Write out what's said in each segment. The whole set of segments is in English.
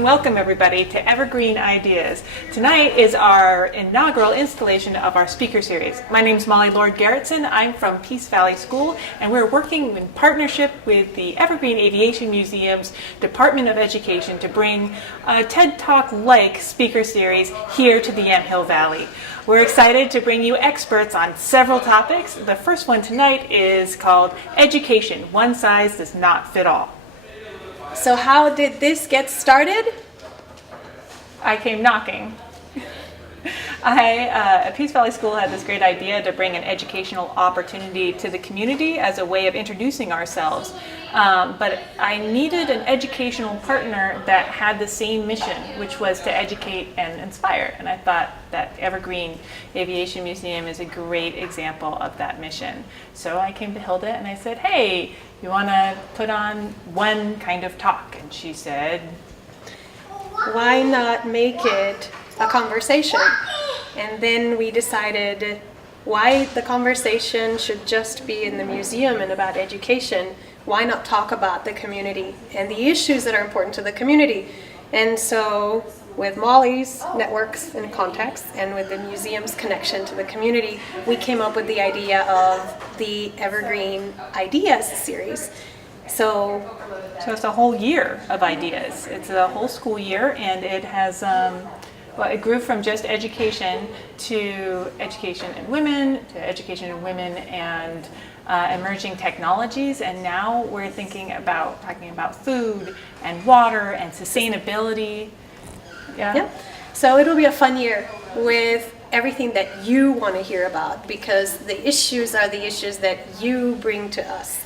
and welcome everybody to Evergreen Ideas. Tonight is our inaugural installation of our speaker series. My name is Molly Lord Garrettson. I'm from Peace Valley School, and we're working in partnership with the Evergreen Aviation Museum's Department of Education to bring a TED Talk-like speaker series here to the Yamhill Valley. We're excited to bring you experts on several topics. The first one tonight is called Education. One size does not fit all. So how did this get started? I came knocking. At Peace Valley School had this great idea to bring an educational opportunity to the community as a way of introducing ourselves. But I needed an educational partner that had the same mission, which was to educate and inspire. And I thought that Evergreen Aviation Museum is a great example of that mission. So I came to Hilda and I said, hey, you want to put on one kind of talk? And she said, why not make it a conversation? And then we decided why the conversation should just be in the museum and about education. Why not talk about the community and the issues that are important to the community? And so with Molly's networks and contacts and with the museum's connection to the community, we came up with the idea of the Evergreen Ideas series. So it's a whole year of ideas. It's a whole school year, and it has it grew from just education to education in women, to education in women and emerging technologies, and now we're talking about food and water and sustainability. Yeah. So it'll be a fun year with everything that you want to hear about, because the issues are the issues that you bring to us.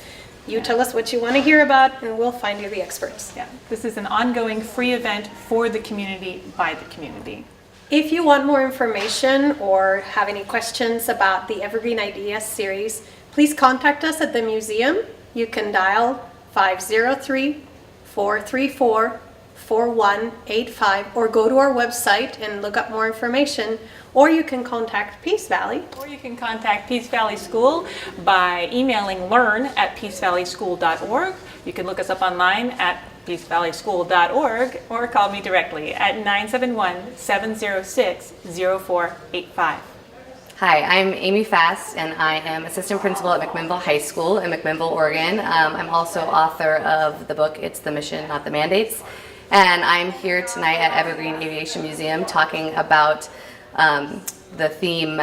You tell us what you want to hear about, and we'll find you the experts. Yeah, this is an ongoing free event for the community, by the community. If you want more information or have any questions about the Evergreen Ideas series, please contact us at the museum. You can dial 503-434-4185 or go to our website and look up more information, or you can contact Peace Valley. Or you can contact Peace Valley School by emailing learn@peacevalley.school.org. You can look us up online at peacevalley.school.org or call me directly at 971-706-0485. Hi, I'm Amy Fast, and I am assistant principal at McMinnville High School in McMinnville, Oregon. I'm also author of the book, It's the Mission, Not the Mandates. And I'm here tonight at Evergreen Aviation Museum talking about the theme,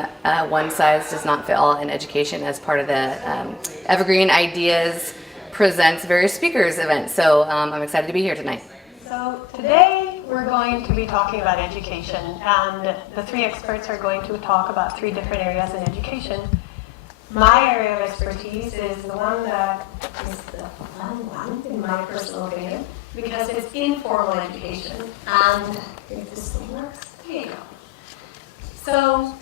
One Size Does Not Fit All in Education, as part of the Evergreen Ideas Presents Various Speakers event. So I'm excited to be here tonight. So today we're going to be talking about education, and the three experts are going to talk about three different areas in education. My area of expertise is the one that is the fun one, in my personal opinion, because it's informal education. And if this thing works, here you go. So,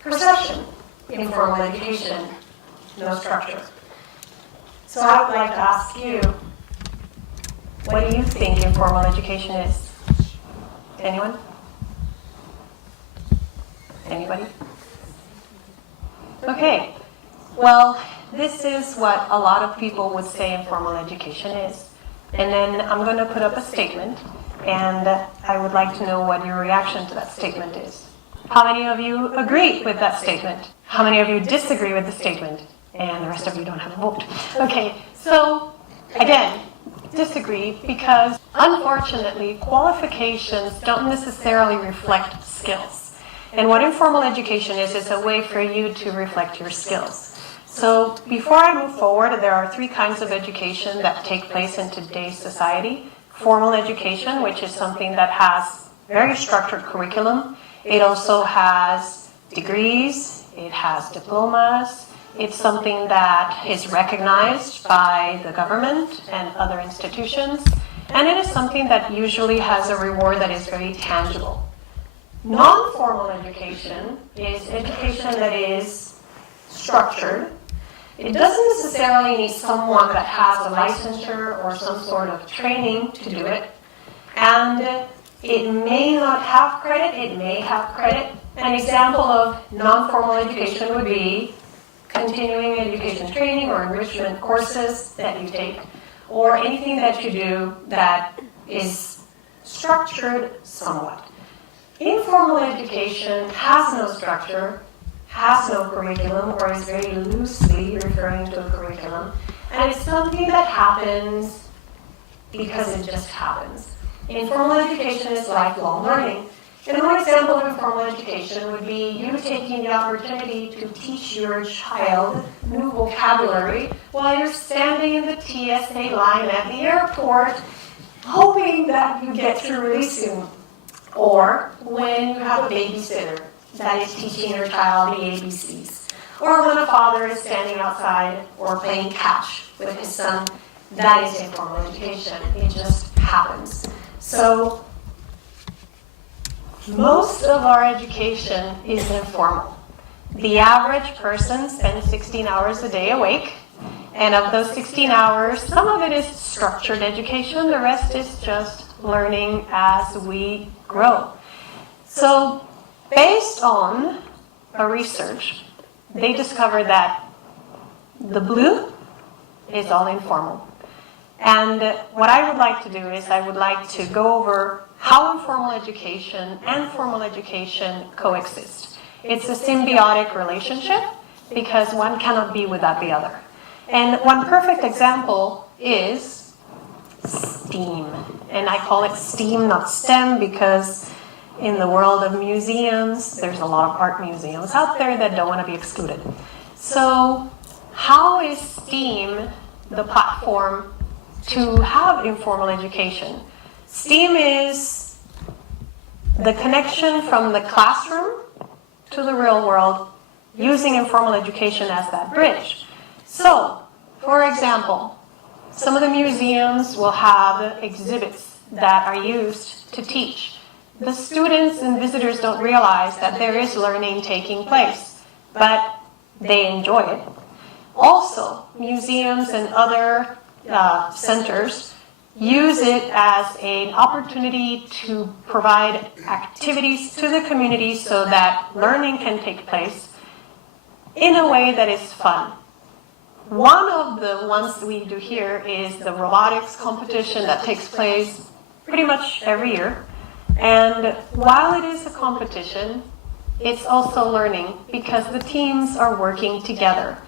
perception, informal education, no structure. So I would like to ask you, what do you think informal education is? Anyone? Anybody? Okay. Well, this is what a lot of people would say informal education is. And then I'm going to put up a statement, and I would like to know what your reaction to that statement is. How many of you agree with that statement? How many of you disagree with the statement? And the rest of you don't have a vote. Okay, so again, disagree because unfortunately qualifications don't necessarily reflect skills. And what informal education is a way for you to reflect your skills. So before I move forward, there are three kinds of education that take place in today's society. Formal education, which is something that has very structured curriculum. It also has degrees, it has diplomas. It's something that is recognized by the government and other institutions, and it is something that usually has a reward that is very tangible. Non-formal education is education that is structured. It doesn't necessarily need someone that has a licensure or some sort of training to do it, and it may not have credit, it may have credit. An example of non-formal education would be continuing education training or enrichment courses that you take, or anything that you do that is structured somewhat. Informal education has no structure, has no curriculum, or is very loosely referring to a curriculum, and it's something that happens because it just happens. Informal education is lifelong learning. And one example of informal education would be you taking the opportunity to teach your child new vocabulary while you're standing in the TSA line at the airport, hoping that you get through really soon. Or when you have a babysitter that is teaching your child the ABCs. Or when a father is standing outside or playing catch with his son. That is informal education. It just happens. So most of our education is informal. The average person spends 16 hours a day awake, and of those 16 hours, some of it is structured education, the rest is just learning as we grow. So based on a research, they discovered that the blue is all informal. And what I would like to do is I would like to go over how informal education and formal education coexist. It's a symbiotic relationship because one cannot be without the other. And one perfect example is STEAM. And I call it STEAM, not STEM, because in the world of museums, there's a lot of art museums out there that don't want to be excluded. So how is STEAM the platform to have informal education? STEAM is the connection from the classroom to the real world using informal education as that bridge. So, for example, some of the museums will have exhibits that are used to teach. The students and visitors don't realize that there is learning taking place, but they enjoy it. Also, museums and other centers use it as an opportunity to provide activities to the community so that learning can take place in a way that is fun. One of the ones we do here is the robotics competition that takes place pretty much every year. And while it is a competition, it's also learning because the teams are working together.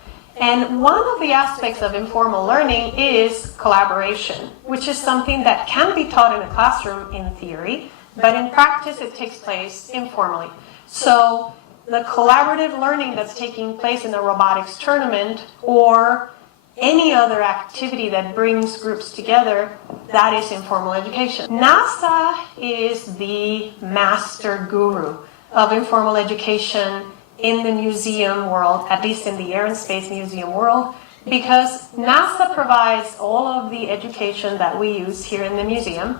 And one of the aspects of informal learning is collaboration, which is something that can be taught in a classroom in theory, but in practice it takes place informally. So the collaborative learning that's taking place in a robotics tournament or any other activity that brings groups together, that is informal education. NASA is the master guru of informal education in the museum world, at least in the Air and Space Museum world, because NASA provides all of the education that we use here in the museum.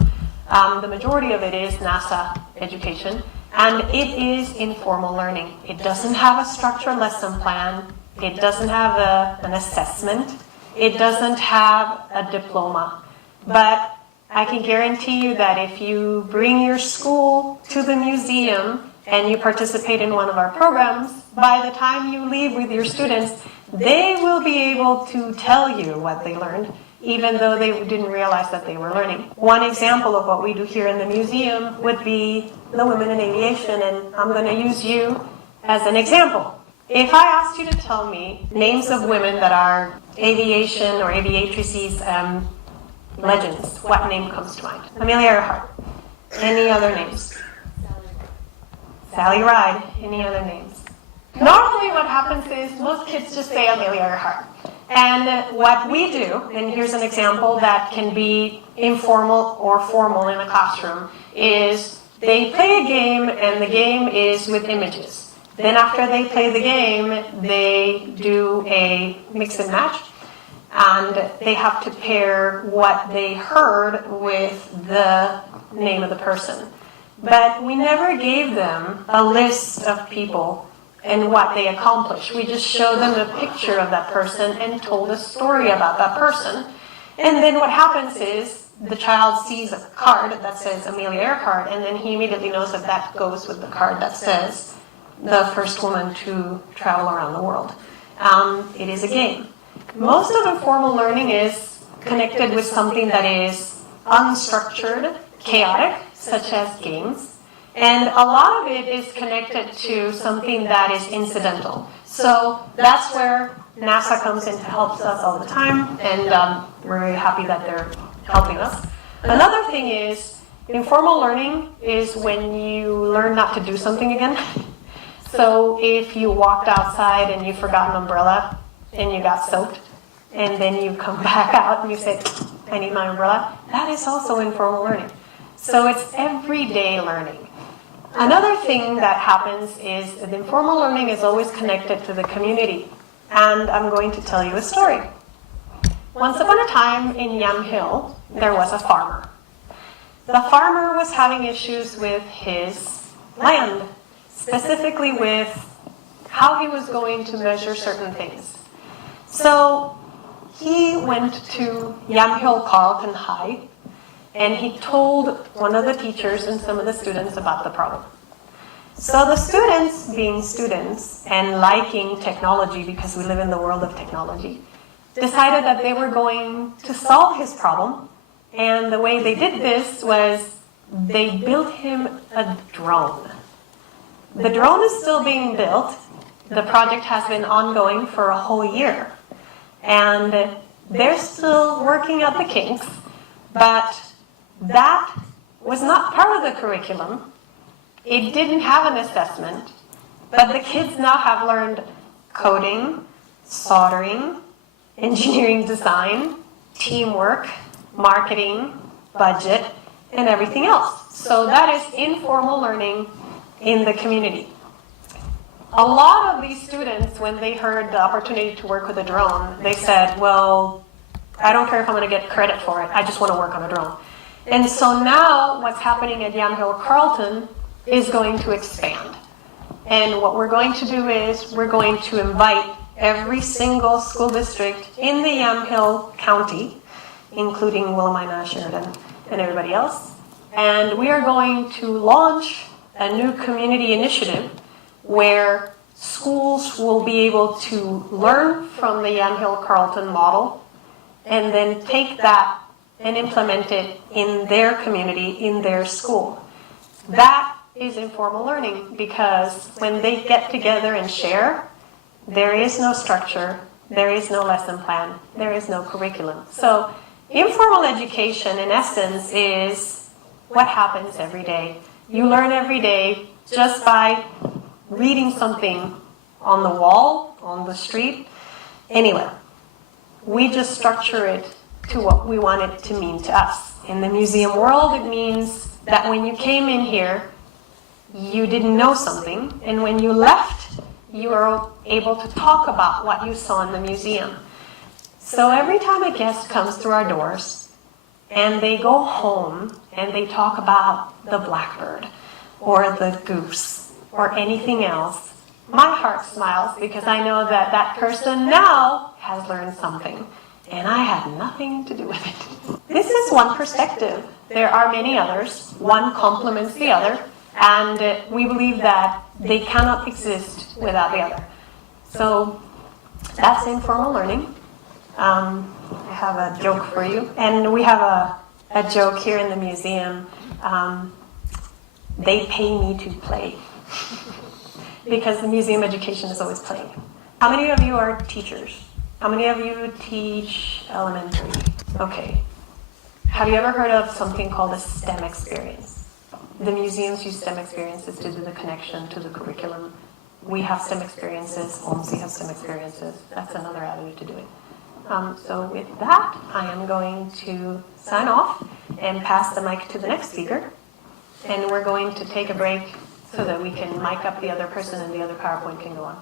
The majority of it is NASA education, and it is informal learning. It doesn't have a structured lesson plan. It doesn't have an assessment. It doesn't have a diploma. But I can guarantee you that if you bring your school to the museum and you participate in one of our programs, by the time you leave with your students, they will be able to tell you what they learned, even though they didn't realize that they were learning. One example of what we do here in the museum would be the Women in Aviation, and I'm going to use you as an example. If I asked you to tell me names of women that are aviation or aviatrices legends, what name comes to mind? Amelia Earhart. Any other names? Sally Ride. Any other names? Normally what happens is most kids just say Amelia Earhart. And what we do, and here's an example that can be informal or formal in a classroom, is they play a game and the game is with images. Then after they play the game, they do a mix and match. And they have to pair what they heard with the name of the person. But we never gave them a list of people and what they accomplished. We just showed them a picture of that person and told a story about that person. And then what happens is the child sees a card that says Amelia Earhart, and then he immediately knows that that goes with the card that says the first woman to travel around the world. It is a game. Most of informal learning is connected with something that is unstructured chaotic, such as games. And a lot of it is connected to something that is incidental. So that's where NASA comes in to help us all the time, and we're very happy that they're helping us. Another thing is, informal learning is when you learn not to do something again. So if you walked outside and you forgot an umbrella and you got soaked, and then you come back out and you say, I need my umbrella, that is also informal learning. So it's everyday learning. Another thing that happens is that informal learning is always connected to the community. And I'm going to tell you a story. Once upon a time in Yamhill, there was a farmer. The farmer was having issues with his land, specifically with how he was going to measure certain things. So he went to Yamhill Carleton High, and he told one of the teachers and some of the students about the problem. So the students, being students and liking technology, because we live in the world of technology, decided that they were going to solve his problem. And the way they did this was they built him a drone. The drone is still being built. The project has been ongoing for a whole year. And they're still working out the kinks, but that was not part of the curriculum. It didn't have an assessment, but the kids now have learned coding, soldering, engineering design, teamwork, marketing, budget, and everything else. So that is informal learning in the community. A lot of these students, when they heard the opportunity to work with a drone, they said, well, I don't care if I'm going to get credit for it, I just want to work on a drone. And so now what's happening at Yamhill Carleton is going to expand. And what we're going to do is we're going to invite every single school district in the Yamhill County, including Willamina, Sheridan, and everybody else. And we are going to launch a new community initiative where schools will be able to learn from the Yamhill Carleton model and then take that and implement it in their community, in their school. That is informal learning, because when they get together and share, there is no structure, there is no lesson plan, there is no curriculum. So informal education, in essence, is what happens every day. You learn every day just by reading something on the wall, on the street, anywhere. We just structure it to what we want it to mean to us. In the museum world, it means that when you came in here, you didn't know something, and when you left, you were able to talk about what you saw in the museum. So every time a guest comes through our doors, and they go home, and they talk about the blackbird, or the goose, or anything else, my heart smiles, because I know that that person now has learned something, and I had nothing to do with it. This is one perspective. There are many others. One complements the other, and we believe that they cannot exist without the other. So that's informal learning. I have a joke for you, and we have a joke here in the museum. They pay me to play, because the museum education is always playing. How many of you are teachers? How many of you teach elementary? Okay. Have you ever heard of something called a STEM experience? The museums use STEM experiences to do the connection to the curriculum. We have STEM experiences, OMSI has STEM experiences. That's another avenue to do it. So with that, I am going to sign off and pass the mic to the next speaker. And we're going to take a break so that we can mic up the other person and the other PowerPoint can go on.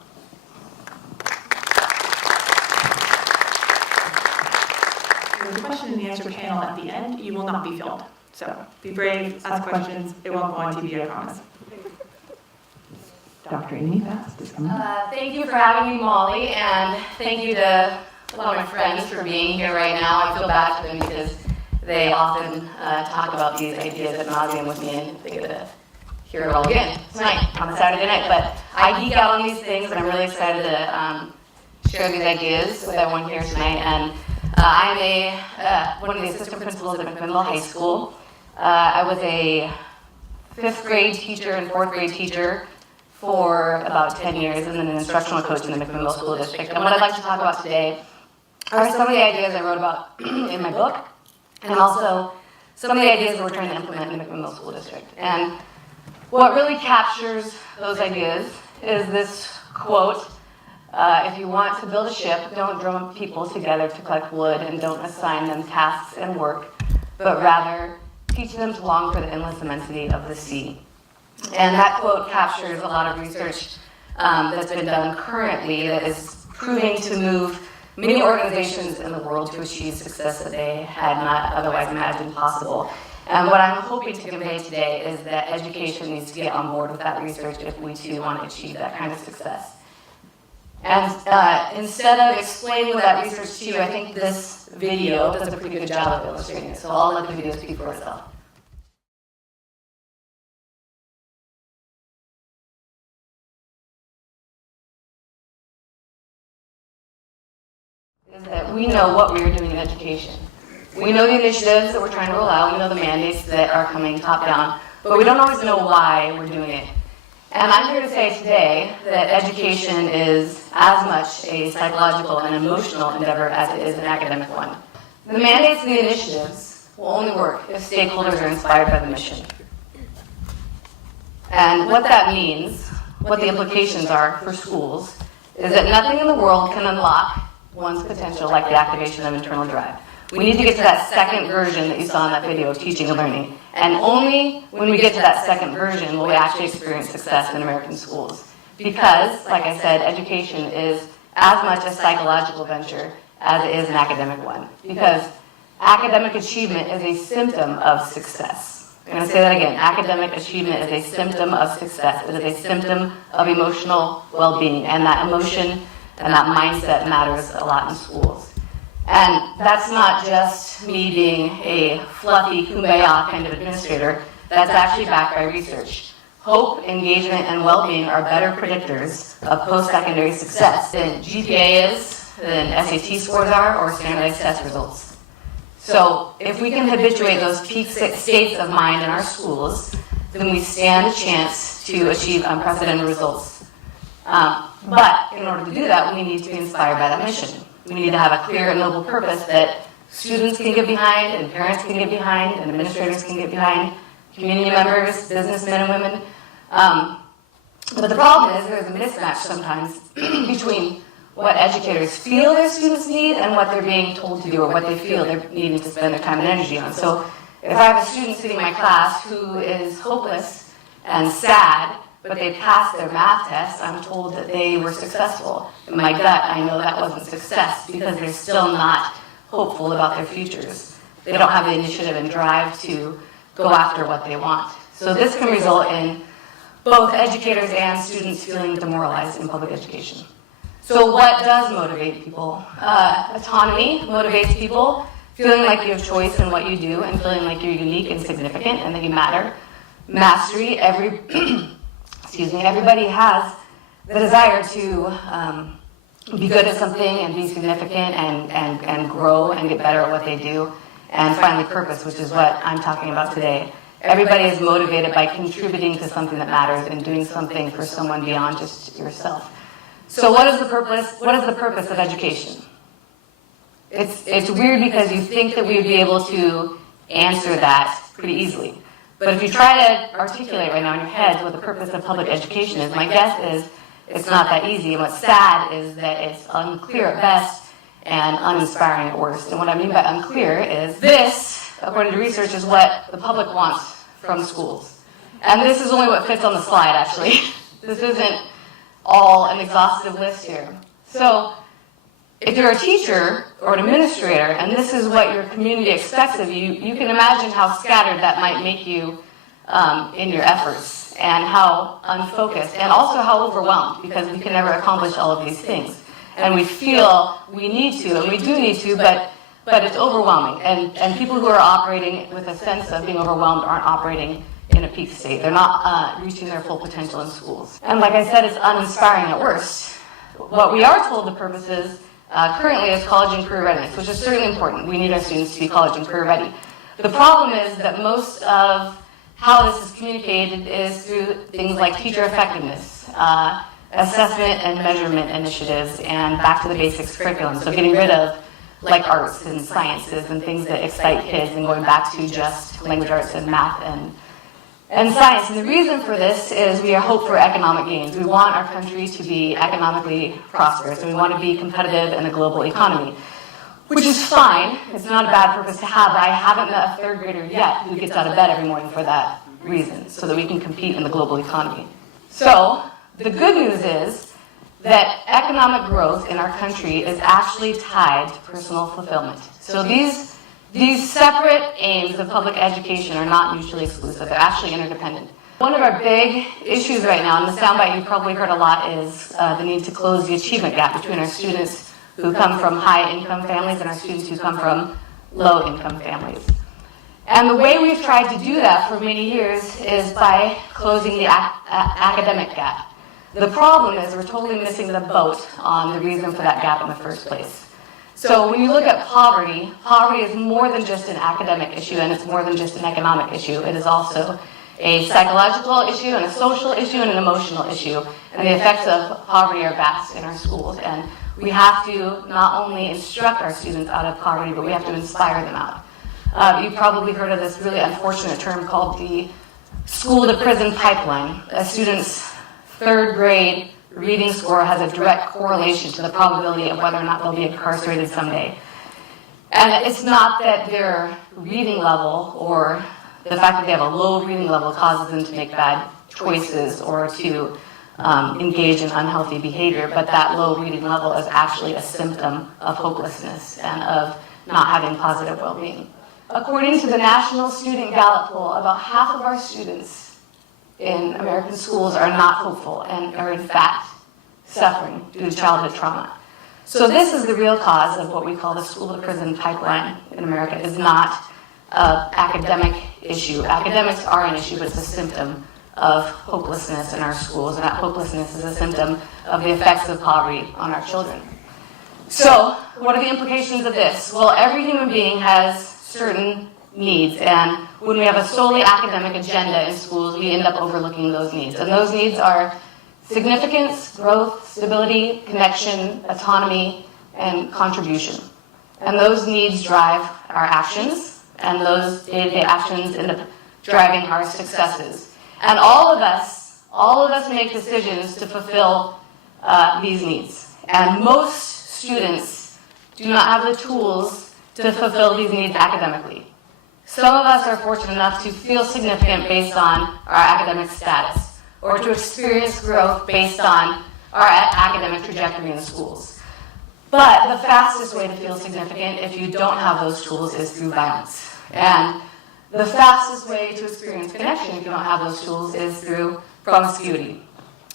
There's a question and answer panel at the end. You will not be filmed. So be brave, ask questions. It won't go on TV, I promise. Dr. Amy Fast is coming. Thank you for having me, Molly, and thank you to a lot of my friends for being here right now. I feel bad for them because they often talk about these ideas at nauseam with me, and they get to hear it all again tonight on a Saturday night. But I geek out on these things, and I'm really excited to share these ideas with everyone here tonight. And I'm one of the assistant principals at McMinnville High School. I was a 5th grade teacher and 4th grade teacher for about 10 years, and then an instructional coach in the McMinnville School District. And what I'd like to talk about today are some of the ideas I wrote about in my book, and also some of the ideas that we're trying to implement in the McMinnville School District. And what really captures those ideas is this quote, if you want to build a ship, don't drum people together to collect wood, and don't assign them tasks and work, but rather teach them to long for the endless immensity of the sea. And that quote captures a lot of research that's been done currently that is proving to move many organizations in the world to achieve success that they had not otherwise imagined possible. And what I'm hoping to convey today is that education needs to get on board with that research if we too want to achieve that kind of success. And instead of explaining that research to you, I think this video does a pretty good job of illustrating it. So I'll let the video speak for itself. Is that we know what we are doing in education. We know the initiatives that we're trying to roll out, we know the mandates that are coming top down, but we don't always know why we're doing it. And I'm here to say today that education is as much a psychological and emotional endeavor as it is an academic one. The mandates and the initiatives will only work if stakeholders are inspired by the mission. And what that means, what the implications are for schools, is that nothing in the world can unlock one's potential like the activation of internal drive. We need to get to that second version that you saw in that video of teaching and learning. And only when we get to that second version will we actually experience success in American schools. Because, like I said, education is as much a psychological venture as it is an academic one. Because academic achievement is a symptom of success. I'm going to say that again. Academic achievement is a symptom of success. It is a symptom of emotional well-being. And that emotion and that mindset matters a lot in schools. And that's not just me being a fluffy kumbaya kind of administrator. That's actually backed by research. Hope, engagement, and well-being are better predictors of post-secondary success than GPA is, than SAT scores are, or standardized test results. So if we can habituate those peak states of mind in our schools, then we stand a chance to achieve unprecedented results. But in order to do that, we need to be inspired by that mission. We need to have a clear and noble purpose that students can get behind, and parents can get behind, and administrators can get behind, community members, businessmen and women. But the problem is there's a mismatch sometimes between what educators feel their students need and what they're being told to do, or what they feel they're needing to spend their time and energy on. So if I have a student sitting in my class who is hopeless and sad, but they passed their math test, I'm told that they were successful. In my gut, I know that wasn't success because they're still not hopeful about their futures. They don't have the initiative and drive to go after what they want. So this can result in both educators and students feeling demoralized in public education. So what does motivate people? Autonomy motivates people, feeling like you have choice in what you do and feeling like you're unique and significant and that you matter. Mastery, everybody has the desire to be good at something and be significant and grow and get better at what they do. And finally, purpose, which is what I'm talking about today. Everybody is motivated by contributing to something that matters and doing something for someone beyond just yourself. So what is the purpose? What is the purpose of education? It's weird because you think that we would be able to answer that pretty easily. But if you try to articulate right now in your head what the purpose of public education is, my guess is it's not that easy. And what's sad is that it's unclear at best and uninspiring at worst. And what I mean by unclear is this, according to research, is what the public wants from schools. And this is only what fits on the slide, actually. This isn't all an exhaustive list here. So if you're a teacher or an administrator and this is what your community expects of you, you can imagine how scattered that might make you in your efforts and how unfocused and also how overwhelmed, because we can never accomplish all of these things. And we feel we need to, and we do need to, but it's overwhelming. And people who are operating with a sense of being overwhelmed aren't operating in a peak state. They're not reaching their full potential in schools. And like I said, it's uninspiring at worst. What we are told the purpose is currently is college and career readiness, which is certainly important. We need our students to be college and career ready. The problem is that most of how this is communicated is through things like teacher effectiveness, assessment and measurement initiatives, and back to the basics curriculum. So getting rid of like arts and sciences and things that excite kids and going back to just language arts and math and science. And the reason for this is we hope for economic gains. We want our country to be economically prosperous, and we want to be competitive in a global economy, which is fine. It's not a bad purpose to have, but I haven't met a third grader yet who gets out of bed every morning for that reason, so that we can compete in the global economy. So the good news is that economic growth in our country is actually tied to personal fulfillment. So these separate aims of public education are not mutually exclusive. They're actually interdependent. One of our big issues right now, and the soundbite you've probably heard a lot, is the need to close the achievement gap between our students who come from high-income families and our students who come from low-income families. And the way we've tried to do that for many years is by closing the academic gap. The problem is we're totally missing the boat on the reason for that gap in the first place. So when you look at poverty, poverty is more than just an academic issue, and it's more than just an economic issue. It is also a psychological issue, and a social issue, and an emotional issue. And the effects of poverty are vast in our schools. And we have to not only instruct our students out of poverty, but we have to inspire them out. You've probably heard of this really unfortunate term called the school-to-prison pipeline. A student's third grade reading score has a direct correlation to the probability of whether or not they'll be incarcerated someday. And it's not that their reading level or the fact that they have a low reading level causes them to make bad choices or to engage in unhealthy behavior, but that low reading level is actually a symptom of hopelessness and of not having positive well-being. According to the National Student Gallup poll, about half of our students in American schools are not hopeful and are in fact suffering due to childhood trauma. So this is the real cause of what we call the school-to-prison pipeline in America. Is not an academic issue. Academics are an issue, but it's a symptom of hopelessness in our schools, and that hopelessness is a symptom of the effects of poverty on our children. So what are the implications of this? Well, every human being has certain needs, and when we have a solely academic agenda in schools, we end up overlooking those needs. And those needs are significance, growth, stability, connection, autonomy, and contribution. And those needs drive our actions, and those day-to-day actions end up driving our successes. And all of us make decisions to fulfill these needs. And most students do not have the tools to fulfill these needs academically. Some of us are fortunate enough to feel significant based on our academic status, or to experience growth based on our academic trajectory in schools. But the fastest way to feel significant if you don't have those tools is through violence. And the fastest way to experience connection if you don't have those tools is through promiscuity.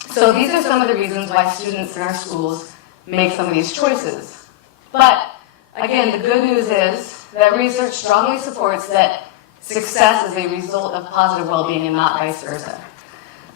So these are some of the reasons why students in our schools make some of these choices. But again, the good news is that research strongly supports that success is a result of positive well-being and not vice versa.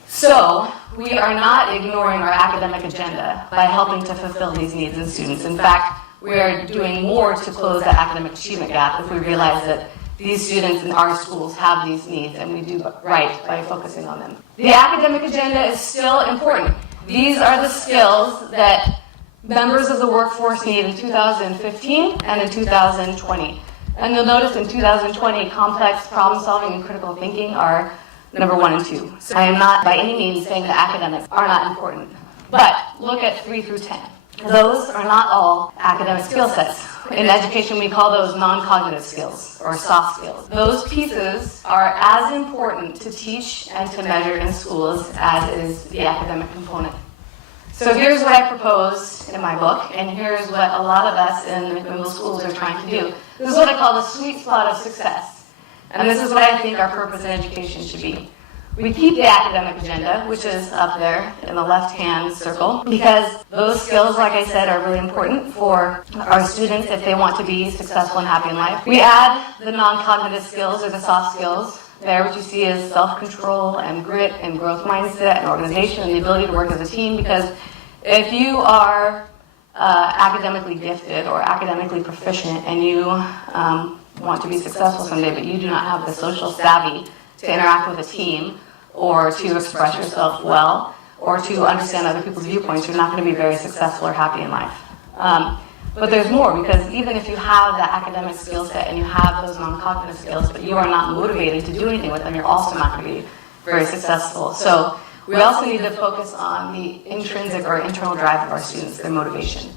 So we are not ignoring our academic agenda by helping to fulfill these needs in students. In fact, we are doing more to close that academic achievement gap if we realize that these students in our schools have these needs, and we do right by focusing on them. The academic agenda is still important. These are the skills that members of the workforce need in 2015 and in 2020. And you'll notice in 2020, complex problem solving and critical thinking are number 1 and 2. So I am not by any means saying that academics are not important. But look at 3 through 10. Those are not all academic skill sets. In education, we call those non-cognitive skills or soft skills. Those pieces are as important to teach and to measure in schools as is the academic component. So here's what I propose in my book, and here's what a lot of us in the McMinnville schools are trying to do. This is what I call the sweet spot of success. And this is what I think our purpose in education should be. We keep the academic agenda, which is up there in the left-hand circle, because those skills, like I said, are really important for our students if they want to be successful and happy in life. We add the non-cognitive skills, or the soft skills. There, what you see is self-control and grit and growth mindset and organization and the ability to work as a team, because if you are academically gifted or academically proficient and you want to be successful someday, but you do not have the social savvy to interact with a team or to express yourself well or to understand other people's viewpoints, you're not going to be very successful or happy in life. But there's more, because even if you have that academic skill set and you have those non-cognitive skills, but you are not motivated to do anything with them, you're also not going to be very successful. So we also need to focus on the intrinsic or internal drive of our students, their motivation.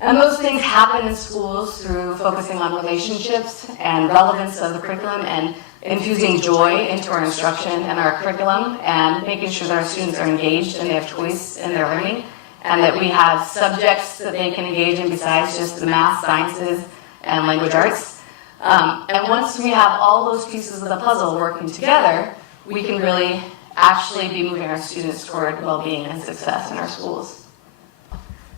And those things happen in schools through focusing on relationships and relevance of the curriculum and infusing joy into our instruction and our curriculum and making sure that our students are engaged and they have choice in their learning and that we have subjects that they can engage in besides just the math, sciences, and language arts. And once we have all those pieces of the puzzle working together, we can really actually be moving our students toward well-being and success in our schools.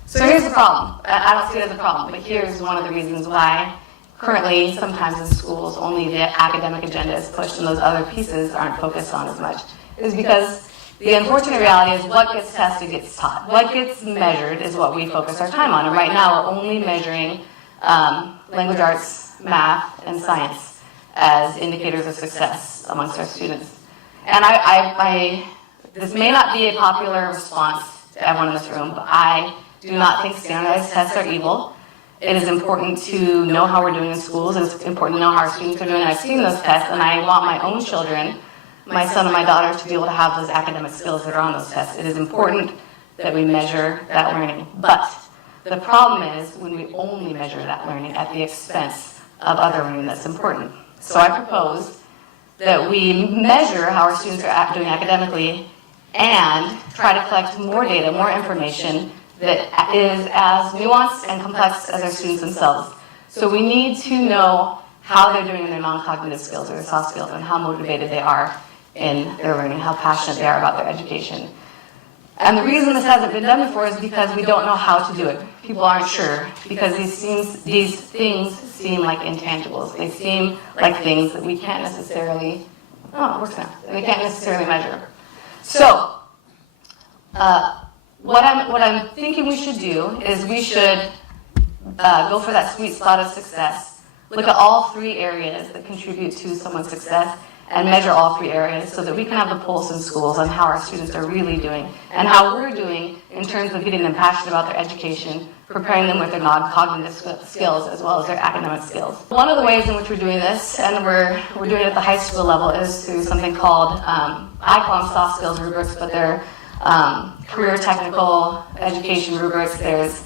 So here's the problem. I don't see it as a problem, but here's one of the reasons why currently sometimes in schools only the academic agenda is pushed and those other pieces aren't focused on as much, is because the unfortunate reality is what gets tested gets taught. What gets measured is what we focus our time on. And right now we're only measuring language arts, math, and science as indicators of success amongst our students. And this may not be a popular response to everyone in this room, but I do not think standardized tests are evil. It is important to know how we're doing in schools. It's important to know how our students are doing. I've seen those tests, and I want my own children, my son and my daughter, to be able to have those academic skills that are on those tests. It is important that we measure that learning. But the problem is when we only measure that learning at the expense of other learning that's important. So I propose that we measure how our students are doing academically and try to collect more data, more information that is as nuanced and complex as our students themselves. So we need to know how they're doing in their non-cognitive skills or their soft skills and how motivated they are in their learning, how passionate they are about their education. And the reason this hasn't been done before is because we don't know how to do it. People aren't sure because these things seem like intangibles. They seem like things that we can't necessarily, it works now. They can't necessarily measure. So, what I'm thinking we should do is we should go for that sweet spot of success, look at all three areas that contribute to someone's success, and measure all three areas so that we can have the pulse in schools on how our students are really doing and how we're doing in terms of getting them passionate about their education, preparing them with their non-cognitive skills as well as their academic skills. One of the ways in which we're doing this, and we're doing it at the high school level, is through something called, I call them soft skills rubrics, but they're career technical education rubrics. There's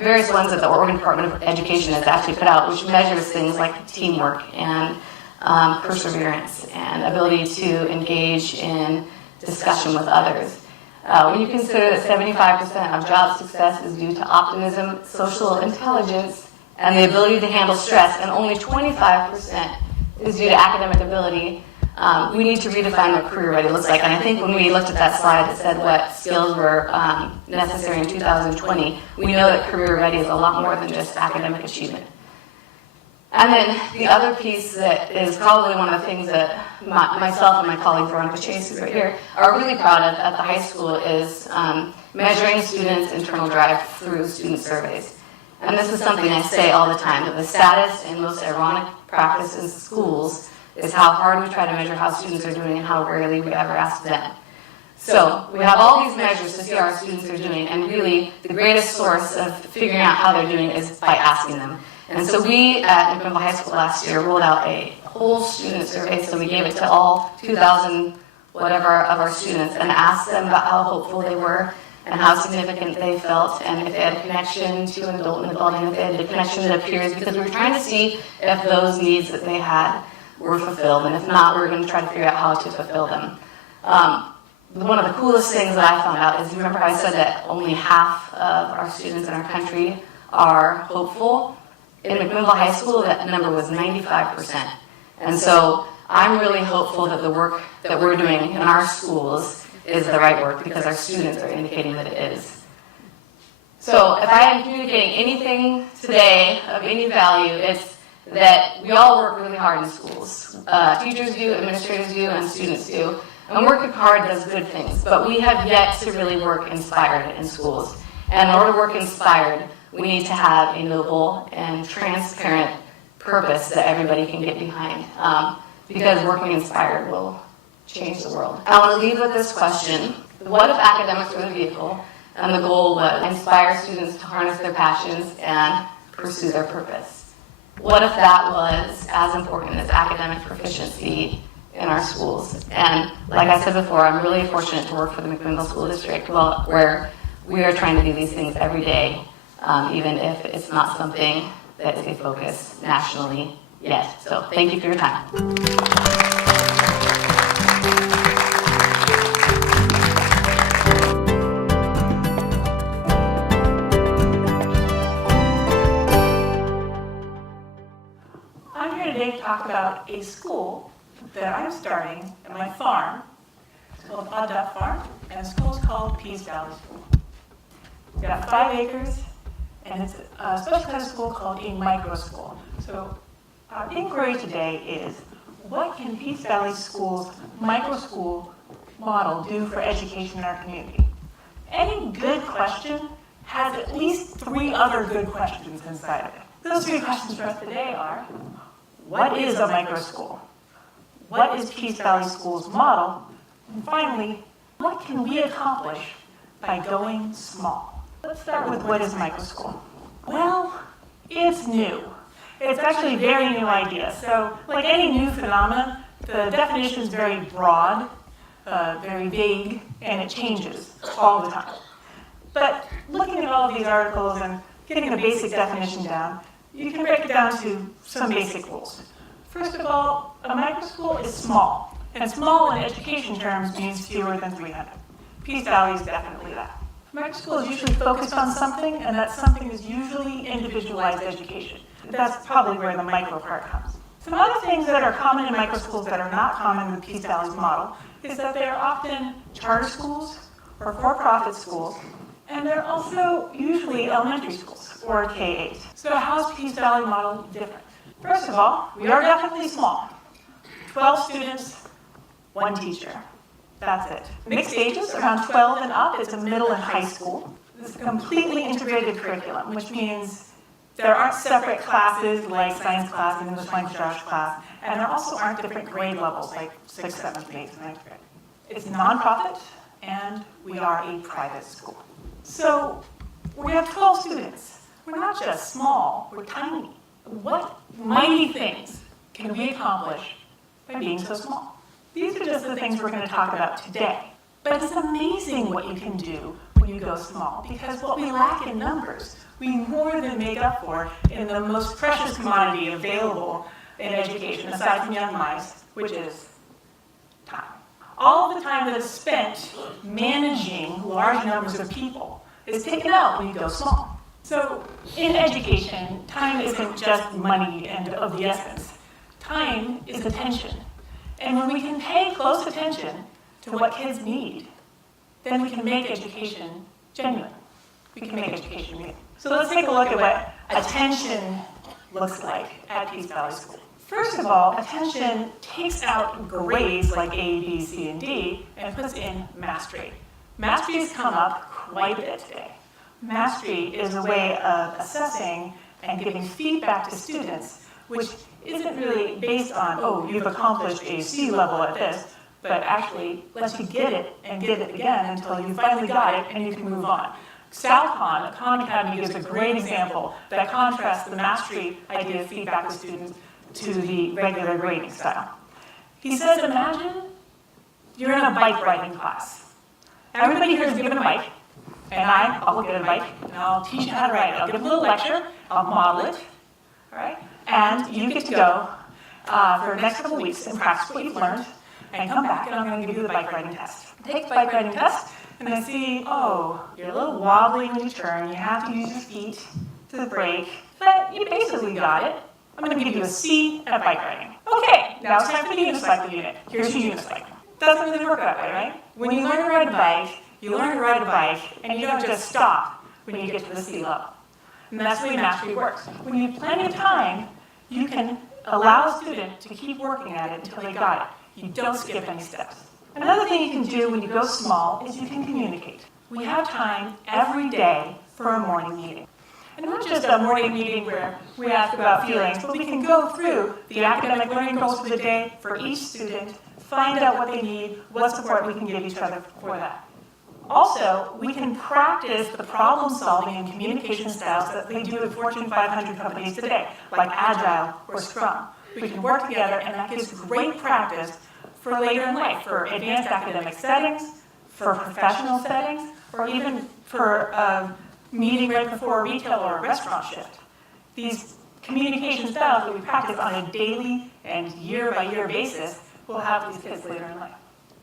various ones that the Oregon Department of Education has actually put out, which measures things like teamwork and perseverance and ability to engage in discussion with others. When you consider that 75% of job success is due to optimism, social intelligence, and the ability to handle stress, and only 25% is due to academic ability, we need to redefine what career ready looks like. And I think when we looked at that slide that said what skills were necessary in 2020, we know that career ready is a lot more than just academic achievement. And then the other piece that is probably one of the things that myself and my colleague Veronica Chase, who's right here, are really proud of at the high school is measuring students' internal drive through student surveys. And this is something I say all the time, that the saddest and most ironic practice in schools is how hard we try to measure how students are doing and how rarely we ever ask them. So we have all these measures to see how our students are doing, and really the greatest source of figuring out how they're doing is by asking them. And so we at McMinnville High School last year rolled out a whole student survey, so we gave it to all 2,000 whatever of our students and asked them about how hopeful they were and how significant they felt, and if they had a connection to an adult in the building, if they had a connection to peers, because we were trying to see if those needs that they had were fulfilled, and if not, we were going to try to figure out how to fulfill them. One of the coolest things that I found out is, remember I said that only half of our students in our country are hopeful? In McMinnville High School, that number was 95%. And so I'm really hopeful that the work that we're doing in our schools is the right work because our students are indicating that it is. So if I am communicating anything today of any value, it's that we all work really hard in schools. Teachers do, administrators do, and students do. And working hard does good things, but we have yet to really work inspired in schools. And in order to work inspired, we need to have a noble and transparent purpose that everybody can get behind, because working inspired will change the world. I want to leave with this question. What if academics were the vehicle and the goal was inspire students to harness their passions and pursue their purpose? What if that was as important as academic proficiency in our schools? And like I said before, I'm really fortunate to work for the McMinnville School District, where we are trying to do these things every day, even if it's not something that is a focus nationally yet. So thank you for your time. I'm here today to talk about a school that I'm starting at my farm. It's called Odd Duck Farm, and the school is called Peace Valley School. We've got 5 acres, and it's a special kind of school called a micro school. So our inquiry today is, what can Peace Valley School's micro school model do for education in our community? Any good question has at least 3 other good questions inside of it. Those 3 questions for us today are, what is a micro school? What is Peace Valley School's model? And finally, what can we accomplish by going small? Let's start with what is micro school. Well, it's new. It's actually a very new idea. So like any new phenomenon, the definition is very broad, very vague, and it changes all the time. But looking at all of these articles and getting the basic definition down, you can break it down to some basic rules. First of all, a micro school is small, and small in education terms means fewer than 300. Peace Valley is definitely that. Micro school is usually focused on something, and that something is usually individualized education. That's probably where the micro part comes. Some other things that are common in micro schools that are not common in Peace Valley's model is that they're often charter schools or for-profit schools, and they're also usually elementary schools, or K-8. So how's Peace Valley model different? First of all, we are definitely small. 12 students, 1 teacher. That's it. Mixed ages, around 12 and up, it's a middle and high school. It's a completely integrated curriculum, which means there aren't separate classes like science class and English language arts class, and there also aren't different grade levels like 6th, 7th, 8th, 9th grade. It's nonprofit, and we are a private school. So we have 12 students. We're not just small, we're tiny. What mighty things can we accomplish by being so small? These are just the things we're going to talk about today. But it's amazing what you can do when you go small, because what we lack in numbers, we more than make up for in the most precious commodity available in education, aside from young minds, which is time. All of the time that is spent managing large numbers of people is taken out when you go small. So in education, time isn't just money and of the essence. Time is attention. And when we can pay close attention to what kids need, then we can make education genuine. We can make education real. So let's take a look at what attention looks like at Peace Valley School. First of all, attention takes out grades like A, B, C, and D and puts in mastery. Mastery has come up quite a bit today. Mastery is a way of assessing and giving feedback to students, which isn't really based on, oh, you've accomplished a C level at this, but actually lets you get it and get it again until you finally got it and you can move on. Salcon, Khan Academy, gives a great example that contrasts the mastery idea of feedback to students to the regular grading style. He says, imagine you're in a bike riding class. Everybody here is given a bike, and I'll get a bike, and I'll teach you how to ride it. I'll give a little lecture, I'll model it, all right? And you get to go for the next couple of weeks and practice what you've learned, and come back, and I'm going to give you the bike riding test. Take the bike riding test, and I see, oh, you're a little wobbly when you turn, you have to use your feet to brake, but you basically got it. I'm going to give you a C at bike riding. Okay, now it's time for the unicycle unit. Here's your unicycle. Doesn't really work that way, right? When you learn to ride a bike, you learn to ride a bike, and you don't just stop when you get to the C level. And that's the way mastery works. When you have plenty of time, you can allow a student to keep working at it until they got it. You don't skip any steps. Another thing you can do when you go small is you can communicate. We have time every day for a morning meeting. And not just a morning meeting where we ask about feelings, but we can go through the academic learning goals for the day for each student, find out what they need, what support we can give each other for that. Also, we can practice the problem solving and communication styles that they do at Fortune 500 companies today, like Agile or Scrum. We can work together, and that gives great practice for later in life, for advanced academic settings, for professional settings, or even for a meeting right before a retail or a restaurant shift. These communication styles that we practice on a daily and year-by-year basis will help these kids later in life.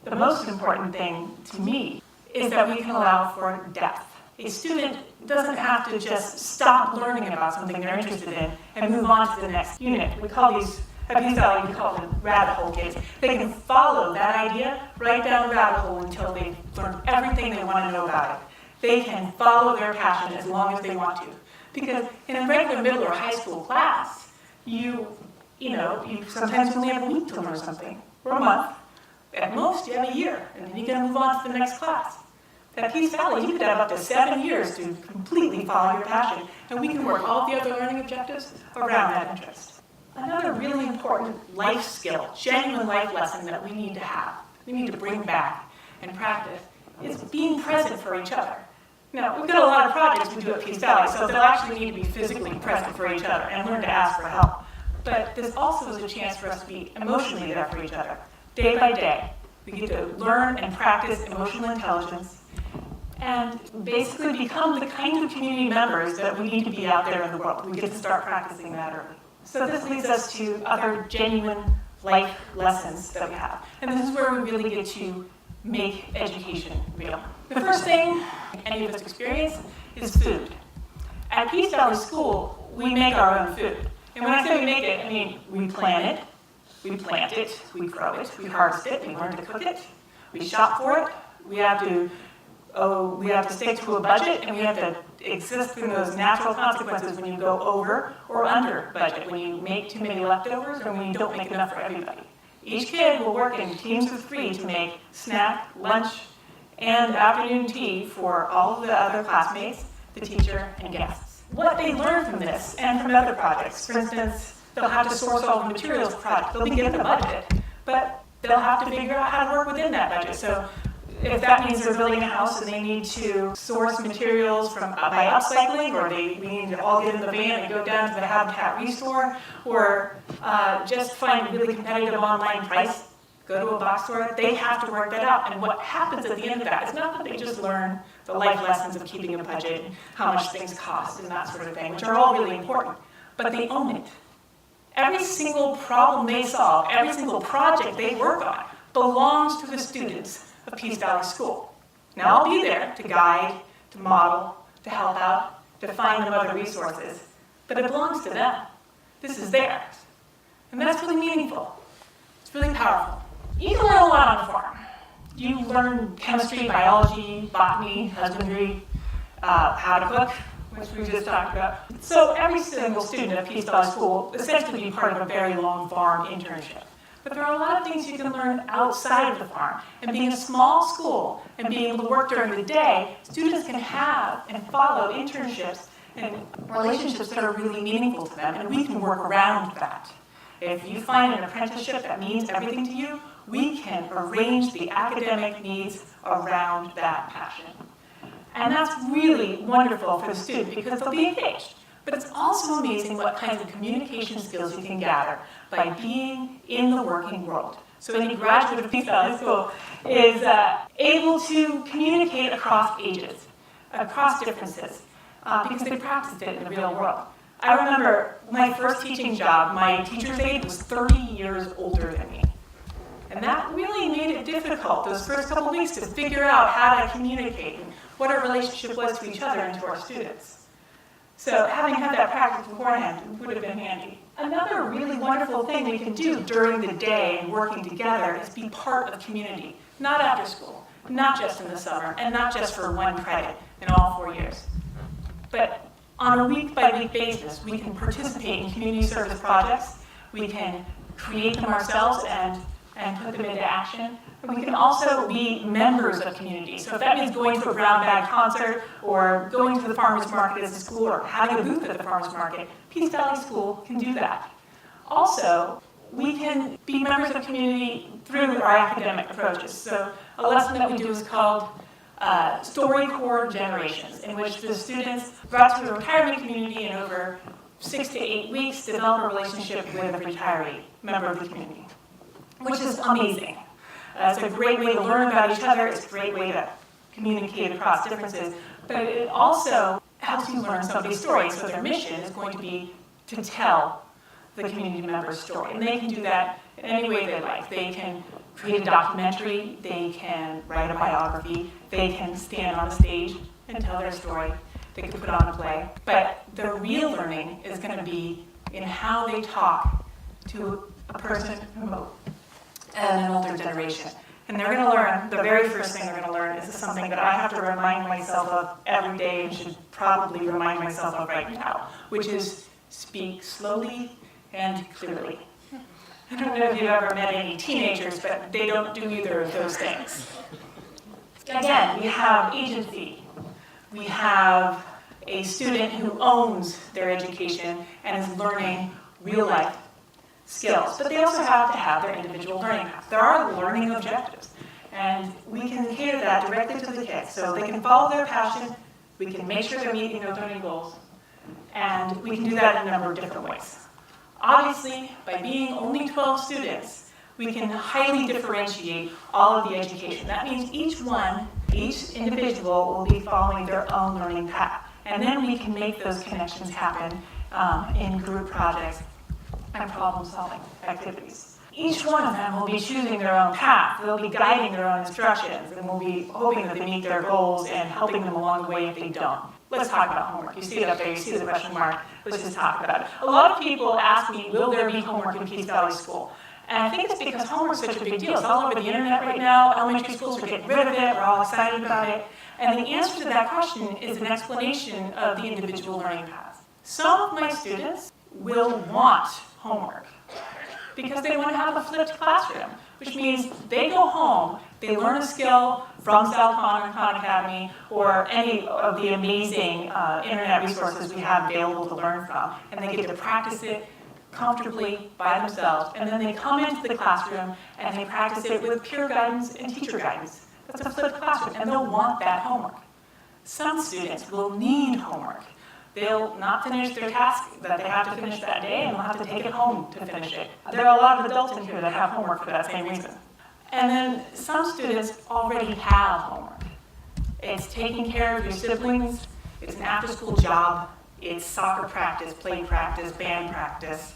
The most important thing to me is that we can allow for depth. A student doesn't have to just stop learning about something they're interested in and move on to the next unit. We call these, at Peace Valley, we call them rabbit hole kids. They can follow that idea right down the rabbit hole until they've learned everything they want to know about it. They can follow their passion as long as they want to. Because in a regular middle or high school class, you sometimes only have a week to learn something, or a month. At most, you have a year, and then you gotta move on to the next class. At Peace Valley, you could have up to 7 years to completely follow your passion, and we can work all the other learning objectives around that interest. Another really important life skill, genuine life lesson that we need to have, we need to bring back and practice, is being present for each other. Now, we've got a lot of projects we do at Peace Valley, so they'll actually need to be physically present for each other and learn to ask for help. But this also is a chance for us to be emotionally there for each other, day by day. We get to learn and practice emotional intelligence and basically become the kind of community members that we need to be out there in the world. We get to start practicing that early. So this leads us to other genuine life lessons that we have. And this is where we really get to make education real. The first thing any of us experience is food. At Peace Valley School, we make our own food. And when I say we make it, I mean we plant it, we grow it, we harvest it, we learn to cook it, we shop for it, we have to stick to a budget, and we have to exist in those natural consequences when you go over or under budget, when you make too many leftovers or when you don't make enough for everybody. Each kid will work in teams of 3 to make snack, lunch, and afternoon tea for all of the other classmates, the teacher, and guests. What they learn from this and from other projects, for instance, they'll have to source all the materials for projects. They'll be given a budget, but they'll have to figure out how to work within that budget. So if that means they're building a house and they need to source materials by upcycling, or we need to all get in the van and go down to the Habitat Restore, or just find a really competitive online price, go to a box store, they have to work that out. And what happens at the end of that is not that they just learn the life lessons of keeping a budget, and how much things cost and that sort of thing, which are all really important, but they own it. Every single problem they solve, every single project they work on belongs to the students of Peace Valley School. Now I'll be there to guide, to model, to help out, to find them other resources, but it belongs to them. This is theirs. And that's really meaningful. It's really powerful. You can learn a lot on the farm. You learn chemistry, biology, botany, husbandry, how to cook, which we just talked about. So every single student at Peace Valley School essentially be part of a very long farm internship. But there are a lot of things you can learn outside of the farm. And being a small school and being able to work during the day, students can have and follow internships and relationships that are really meaningful to them, and we can work around that. If you find an apprenticeship that means everything to you, we can arrange the academic needs around that passion. And that's really wonderful for the student because they'll be engaged. But it's also amazing what kinds of communication skills you can gather by being in the working world. So any graduate of Peace Valley School is able to communicate across ages, across differences, because they practiced it in the real world. I remember my first teaching job, my teacher's aide was 30 years older than me. And that really made it difficult those first couple of weeks to figure out how to communicate and what our relationship was to each other and to our students. So having had that practice beforehand would have been handy. Another really wonderful thing we can do during the day and working together is be part of community, not after school, not just in the summer, and not just for one credit in all 4 years. But on a week-by-week basis, we can participate in community service projects, we can create them ourselves and and put them into action. And we can also be members of community. So if that means going to a brown bag concert or going to the farmer's market as a school or having a booth at the farmer's market, Peace Valley School can do that. Also, we can be members of community through our academic approaches. So a lesson that we do is called StoryCorps Generations, in which the students brought to a retirement community and over 6 to 8 weeks develop a relationship with a retiree member of the community, which is amazing. It's a great way to learn about each other. It's a great way to communicate across differences, but it also helps you learn somebody's story. So their mission is going to be to tell the community member's story, and they can do that in any way they like. They can create a documentary, they can write a biography, they can stand on a stage and tell their story, they can put on a play. But the real learning is going to be in how they talk to a person remote and an older generation. And they're going to learn, the very first thing they're going to learn is something that I have to remind myself of every day and should probably remind myself of right now, which is speak slowly and clearly. I don't know if you've ever met any teenagers, but they don't do either of those things. Again, we have agency. We have a student who owns their education and is learning real life skills, but they also have to have their individual learning paths. There are learning objectives, and we can cater that directly to the kids so they can follow their passion, we can make sure they're meeting those learning goals, and we can do that in a number of different ways. Obviously, by being only 12 students, we can highly differentiate all of the education. That means each individual will be following their own learning path. And then we can make those connections happen in group projects and problem-solving activities. Each one of them will be choosing their own path. They'll be guiding their own instructions, and we'll be hoping that they meet their goals and helping them along the way if they don't. Let's talk about homework. You see it up there, you see the question mark. Let's just talk about it. A lot of people ask me, will there be homework in Peace Valley School? And I think it's because homework's such a big deal. It's all over the internet right now. Elementary schools are getting rid of it. We're all excited about it. And the answer to that question is an explanation of the individual learning paths. Some of my students will want homework because they want to have a flipped classroom, which means they go home, they learn a skill from South Khan Academy or any of the amazing internet resources we have available to learn from, and they get to practice it comfortably by themselves, and then they come into the classroom and they practice it with peer guidance and teacher guidance. That's a flipped classroom, and they'll want that homework. Some students will need homework. They'll not finish their task that they have to finish that day, and they'll have to take it home to finish it. There are a lot of adults in here that have homework for that same reason. And then some students already have homework. It's taking care of your siblings, it's an after-school job, it's soccer practice, play practice, band practice,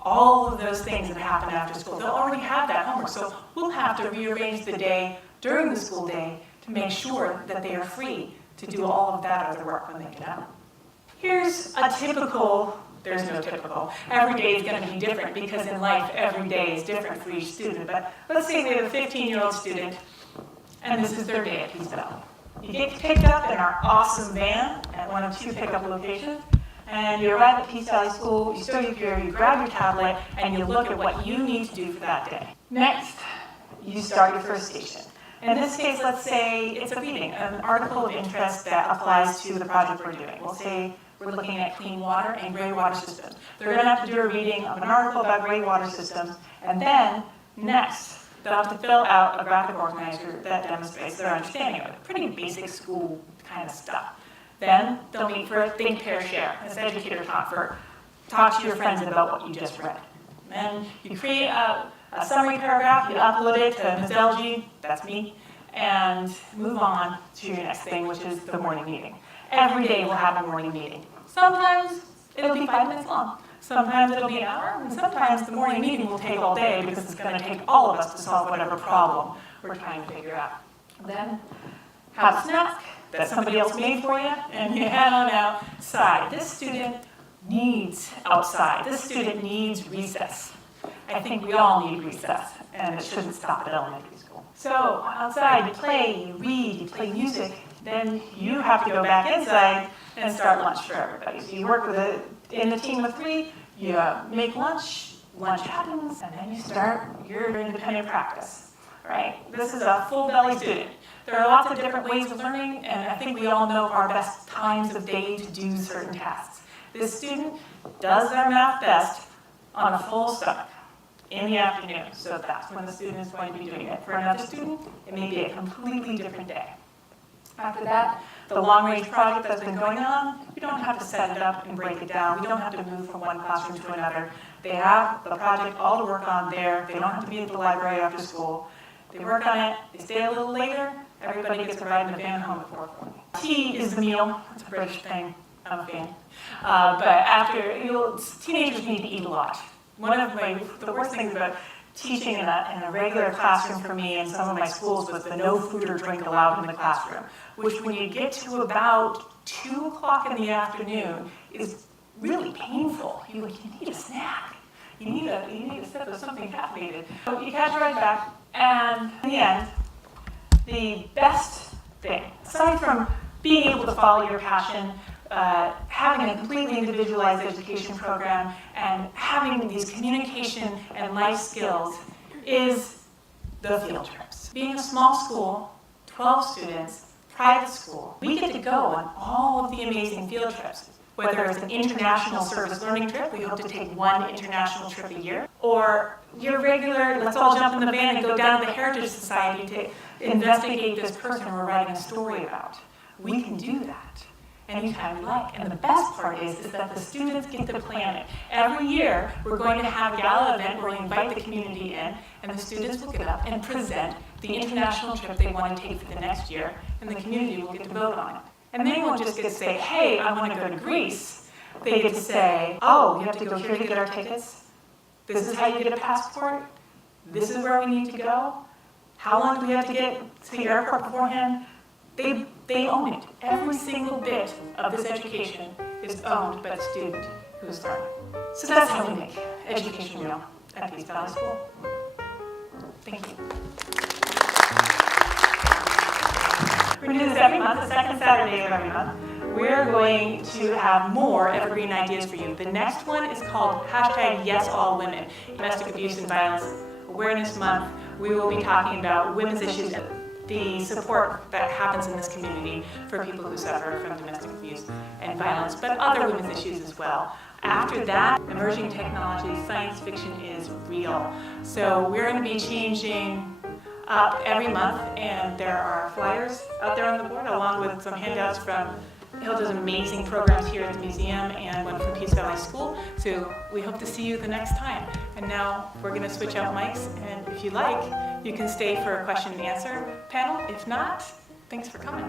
all of those things that happen after school. They'll already have that homework, so we'll have to rearrange the day during the school day to make sure that they are free to do all of that other work when they get out. Here's a typical, there's no typical, every day is going to be different because in life every day is different for each student, but let's say we have a 15-year-old student and this is their day at Peace Valley. You get picked up in our awesome van at one of 2 pickup locations, and you arrive at Peace Valley School, you start your gear, you grab your tablet, and you look at what you need to do for that day. Next, you start your first station. In this case, let's say it's a reading, an article of interest that applies to the project we're doing. We'll say we're looking at clean water and gray water systems. They're going to have to do a reading of an article about gray water systems, and then next, they'll have to fill out a graphic organizer that demonstrates their understanding of it. Pretty basic school kind of stuff. Then they'll meet for a think, pair, share. It's educator talk for talk to your friends about what you just read. Then you create a summary paragraph, you upload it to Ms. LG, that's me, and move on to your next thing, which is the morning meeting. Every day we'll have a morning meeting. Sometimes it'll be 5 minutes long. Sometimes it'll be an hour, and sometimes the morning meeting will take all day because it's going to take all of us to solve whatever problem we're trying to figure out. Then have a snack that somebody else made for you, and you head on outside. This student needs outside. This student needs recess. I think we all need recess, and it shouldn't stop at elementary school. So outside, you play, you read, you play music. Then you have to go back inside and start lunch for everybody. So you work in a team of 3, you make lunch, lunch happens, and then you start your independent practice, right? This is a full belly student. There are lots of different ways of learning, and I think we all know our best times of day to do certain tasks. This student does their math best on a full stomach in the afternoon, so that's when the student is going to be doing it. For another student, it may be a completely different day. After that, the long-range project that's been going on, we don't have to set it up and break it down. We don't have to move from one classroom to another. They have the project all to work on there. They don't have to be at the library after school. They work on it, they stay a little later, everybody gets a ride in the van home at 4:40. Tea is the meal. It's a British thing. I'm a fan. But teenagers need to eat a lot. One of the worst things about teaching in a regular classroom for me in some of my schools was the no food or drink allowed in the classroom, which when you get to about 2 o'clock in the afternoon is really painful. You need a snack. You need a sip of something caffeinated. So you catch a ride back, and in the end, the best thing, aside from being able to follow your passion, having a completely individualized education program, and having these communication and life skills, is the field trips. Being a small school, 12 students, private school, we get to go on all of the amazing field trips. Whether it's an international service learning trip, we hope to take one international trip a year, or your regular, let's all jump in the van and go down to the Heritage Society to investigate this person we're writing a story about. We can do that anytime we like. And the best part is that the students get to plan it. Every year, we're going to have a gala event where we invite the community in, and the students will get up and present the international trip they want to take for the next year, and the community will get to vote on it. And they won't just get to say, hey, I want to go to Greece. They get to say, oh, you have to go here to get our tickets. This is how you get a passport. This is where we need to go. How long do we have to get to the airport beforehand? They own it. Every single bit of this education is owned by the student who is learning. So that's how we make education real at Peace Valley School. Thank you. We're going to do this every month, the second Saturday of every month. We're going to have more Evergreen ideas for you. The next one is called #YesAllWomen, Domestic Abuse and Violence Awareness Month. We will be talking about women's issues and the support that happens in this community for people who suffer from domestic abuse and violence, but other women's issues as well. After that, emerging technology, science fiction is real. So we're going to be changing up every month, and there are flyers out there on the board along with some handouts from Hilda's amazing programs here at the museum and one from Peace Valley School. So we hope to see you the next time. And now we're going to switch out mics, and if you like, you can stay for a question and answer panel. If not, thanks for coming.